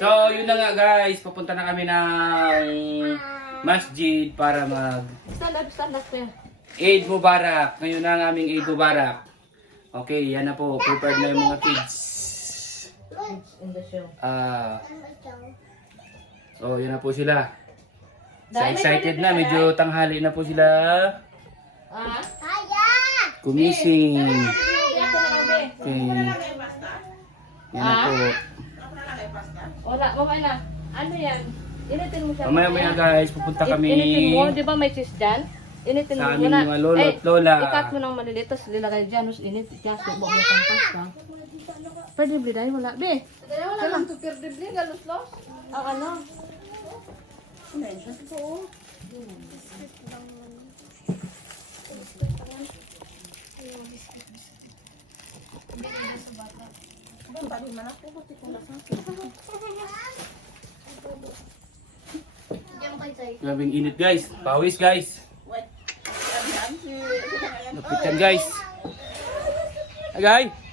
So, yun na nga guys. Papunta na kami ng masjid para mag Stand up there. Eid Mubarak. Ngayon na ang aming Eid Mubarak. Okay, yan na po. Prepared na yung mga kids. In the show. So, yan na po sila. So, excited na. Medyo tanghali na po sila. Kumising. Okay. Yan na po. Wala, mamaya na. Ano yan? Initin mo siya. Mamaya guys, pupunta kami Initin mo, di ba may cheese dyan? Initin sa mo aming muna. mga lolo at lola. Ikat mo ng maliliit, tapos nilagay dyan, tapos init, dyan, subo mo pang pasta. Pwede bli dahil wala, be. Wala lang to perdibli, galos-los. Ang ano? Grabing init guys. Pawis guys. Lapit yan guys. Hi guys.